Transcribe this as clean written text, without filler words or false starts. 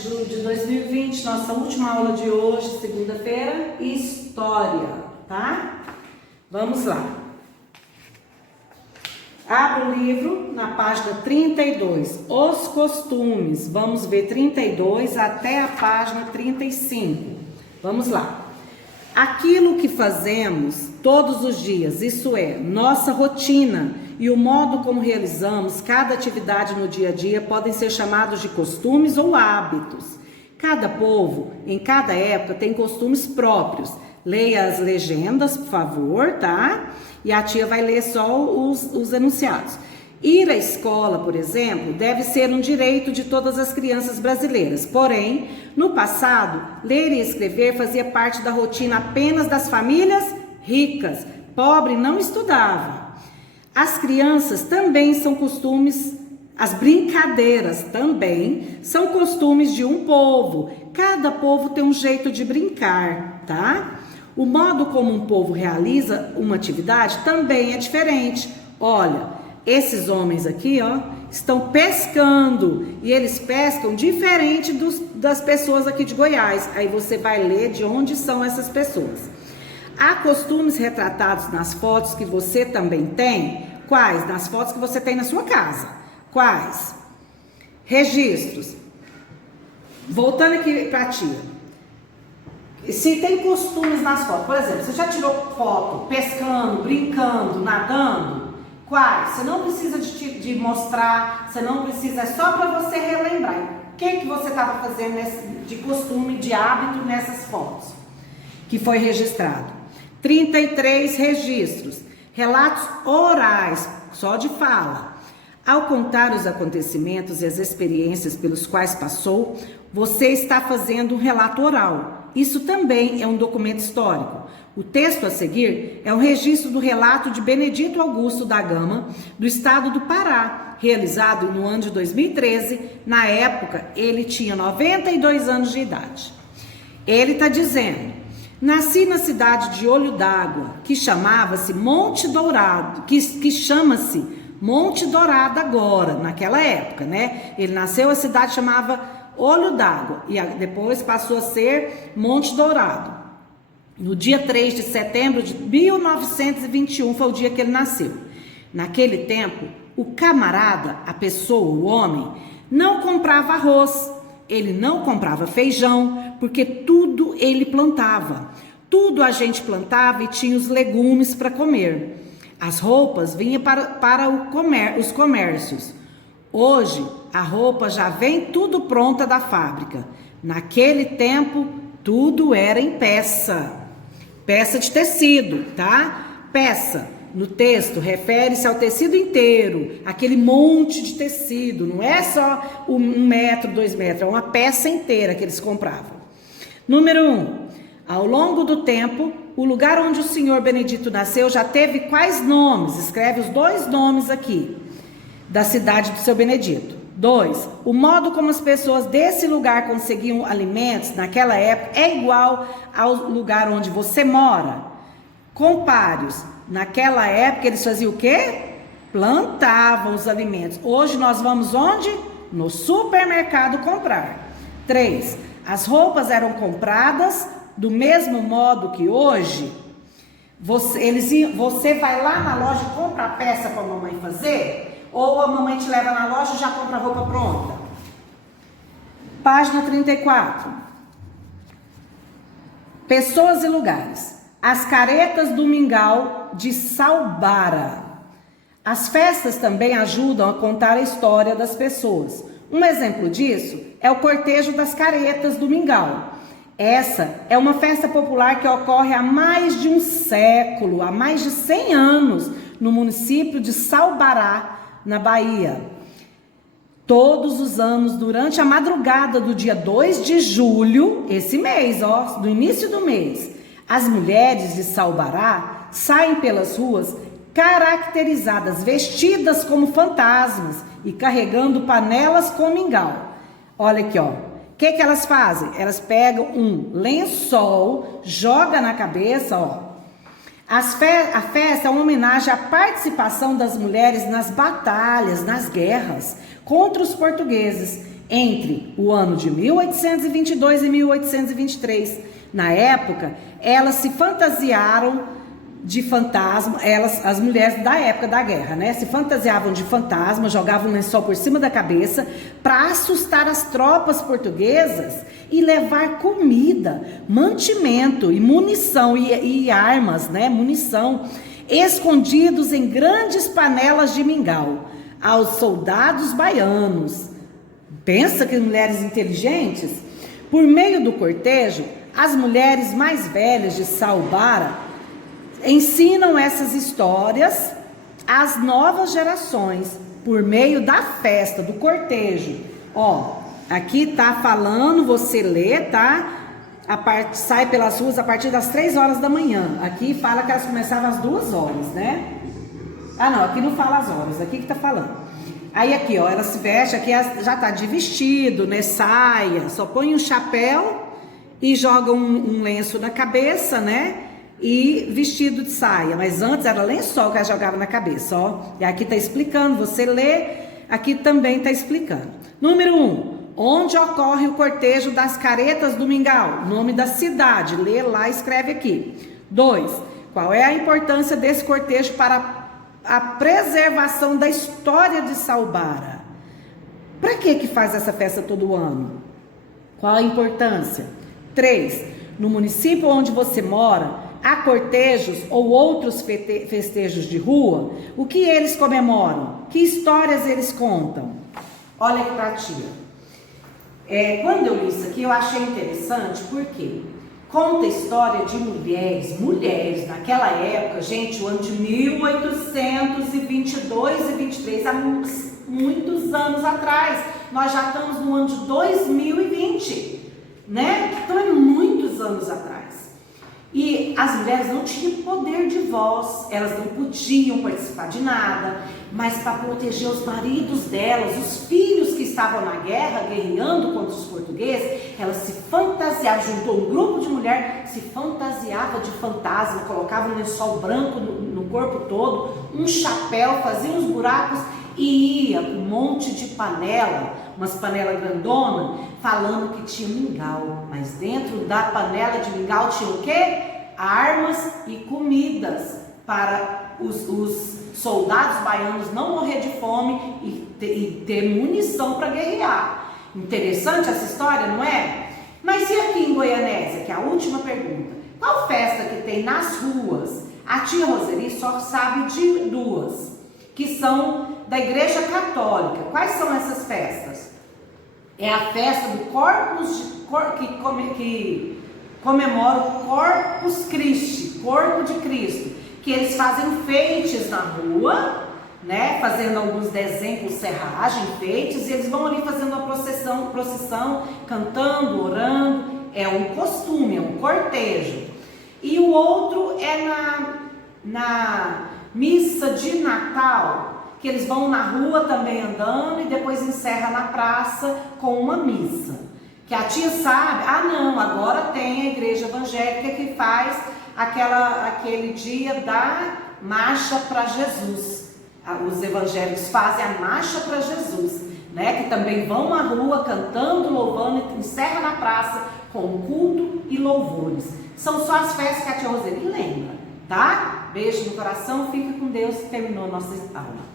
de julho de 2020, nossa última aula de hoje, segunda-feira, História, tá? Vamos lá. Abra o livro na página 32, os costumes. Vamos ver 32 até a página 35. Vamos lá. Aquilo que fazemos todos os dias, isso é, nossa rotina e o modo como realizamos cada atividade no dia a dia podem ser chamados de costumes ou hábitos. Cada povo, em cada época, tem costumes próprios. Leia as legendas, por favor, tá? E a tia vai ler só os enunciados. Ir à escola, por exemplo, deve ser um direito de todas as crianças brasileiras. Porém, no passado, ler e escrever fazia parte da rotina apenas das famílias ricas. Pobre não estudava. As crianças também são costumes, as brincadeiras também são costumes de um povo. Cada povo tem um jeito de brincar, tá? O modo como um povo realiza uma atividade também é diferente. Olha, esses homens aqui, ó, estão pescando e eles pescam diferente das pessoas aqui de Goiás. Aí você vai ler de onde são essas pessoas. Há costumes retratados nas fotos que você também tem. Quais? Nas fotos que você tem na sua casa. Quais? Registros. Voltando aqui para a tia. Se tem costumes nas fotos, por exemplo, você já tirou foto pescando, brincando, nadando? Quais? Você não precisa de mostrar, você não precisa, é só para você relembrar. O que você estava fazendo de costume, de hábito nessas fotos que foi registrado? 33 registros, relatos orais, só de fala. Ao contar os acontecimentos e as experiências pelos quais passou, você está fazendo um relato oral. Isso também é um documento histórico. O texto a seguir é um registro do relato de Benedito Augusto da Gama, do estado do Pará, realizado no ano de 2013. Na época, ele tinha 92 anos de idade. Ele está dizendo: nasci na cidade de Olho d'Água, que chamava-se Monte Dourado, que chama-se Monte Dourado agora, naquela época, né? Ele nasceu, a cidade chamava Olho d'Água e depois passou a ser Monte Dourado. No dia 3 de setembro de 1921 foi o dia que ele nasceu. Naquele tempo, o camarada, a pessoa, o homem, não comprava arroz, ele não comprava feijão, porque tudo ele plantava. Tudo a gente plantava e tinha os legumes para comer. As roupas vinham para os comércios. Hoje, a roupa já vem tudo pronta da fábrica. Naquele tempo, tudo era em peça. Peça de tecido, tá? Peça, no texto, refere-se ao tecido inteiro, aquele monte de tecido. Não é só 1 metro, 2 metros, é uma peça inteira que eles compravam. Número 1. Ao longo do tempo, o lugar onde o senhor Benedito nasceu já teve quais nomes? Escreve os 2 nomes aqui da cidade do seu Benedito. 2. O modo como as pessoas desse lugar conseguiam alimentos naquela época é igual ao lugar onde você mora? Compare-os. Naquela época eles faziam o quê? Plantavam os alimentos. Hoje nós vamos onde? No supermercado comprar. 3. As roupas eram compradas do mesmo modo que hoje? Você vai lá na loja e compra a peça para a mamãe fazer? Ou a mamãe te leva na loja e já compra a roupa pronta? Página 34. Pessoas e lugares. As caretas do Mingau de Salbara. As festas também ajudam a contar a história das pessoas. Um exemplo disso é o cortejo das caretas do Mingau. Essa é uma festa popular que ocorre há mais de um século, há mais de 100 anos, no município de Salbará, na Bahia. Todos os anos, durante a madrugada do dia 2 de julho, esse mês, ó, do início do mês, as mulheres de Salbará saem pelas ruas caracterizadas, vestidas como fantasmas e carregando panelas com mingau. Olha aqui, ó. O que elas fazem? Elas pegam um lençol, jogam na cabeça, ó. A festa é uma homenagem à participação das mulheres nas batalhas, nas guerras contra os portugueses. entre o ano de 1822 e 1823. Na época, elas se fantasiaram de fantasma, as mulheres da época da guerra, né? Se fantasiavam de fantasma, jogavam um lençol por cima da cabeça para assustar as tropas portuguesas e levar comida, mantimento e munição e armas, né? Munição, escondidos em grandes panelas de mingau aos soldados baianos. Pensa que mulheres inteligentes? Por meio do cortejo, as mulheres mais velhas de Saubara ensinam essas histórias às novas gerações por meio da festa, do cortejo. Ó, aqui tá falando, você lê, tá? Sai pelas ruas a partir das 3 horas da manhã. Aqui fala que elas começavam às 2 horas, né? Ah, não, aqui não fala as horas, aqui que tá falando. Aí aqui, ó, ela se veste, aqui já tá de vestido, né? Saia, só põe um chapéu e joga um lenço na cabeça, né? E vestido de saia, mas antes era lençol que ela jogava na cabeça, ó. E aqui tá explicando, você lê, aqui também tá explicando. Número 1, onde ocorre o cortejo das caretas do mingau? Nome da cidade, lê lá, escreve aqui. 2, qual é a importância desse cortejo para a preservação da história de Saubara? Para que faz essa festa todo ano? Qual a importância? 3, no município onde você mora, há cortejos ou outros festejos de rua? O que eles comemoram? Que histórias eles contam? Olha aqui pra tia. Quando eu li isso aqui, eu achei interessante, porque conta a história de mulheres naquela época, gente, o ano de 1822 e 23, há muitos anos atrás. Nós já estamos no ano de 2020, né? Então é muitos anos atrás. E as mulheres não tinham poder de voz, elas não podiam participar de nada, mas para proteger os maridos delas, os filhos que estavam na guerra, guerreando contra os portugueses, elas se fantasiavam, juntou um grupo de mulheres, se fantasiava de fantasma, colocava um lençol branco no corpo todo, um chapéu, fazia uns buracos e ia com um monte de panela, umas panelas grandonas, falando que tinha mingau, mas dentro da panela de mingau tinha o quê? Armas e comidas para os soldados baianos não morrer de fome e ter munição para guerrear. Interessante essa história, não é? Mas e aqui em Goianésia, que é a última pergunta, qual festa que tem nas ruas? A tia Roseli só sabe de 2, que são da Igreja Católica. Quais são essas festas? É a festa do que comemora o Corpus Christi, Corpo de Cristo, que eles fazem enfeites na rua, né, fazendo alguns desenhos com serragem, enfeites, e eles vão ali fazendo uma procissão, cantando, orando. É um costume, é um cortejo. E o outro é na missa de Natal, que eles vão na rua também andando e depois encerra na praça com uma missa. Que a tia sabe, não, agora tem a igreja evangélica que faz aquele dia da marcha para Jesus. Os evangélicos fazem a marcha para Jesus, né? Que também vão na rua cantando, louvando e encerra na praça com culto e louvores. São só as festas que a tia Roseli lembra, tá? Beijo no coração, fica com Deus, terminou a nossa aula.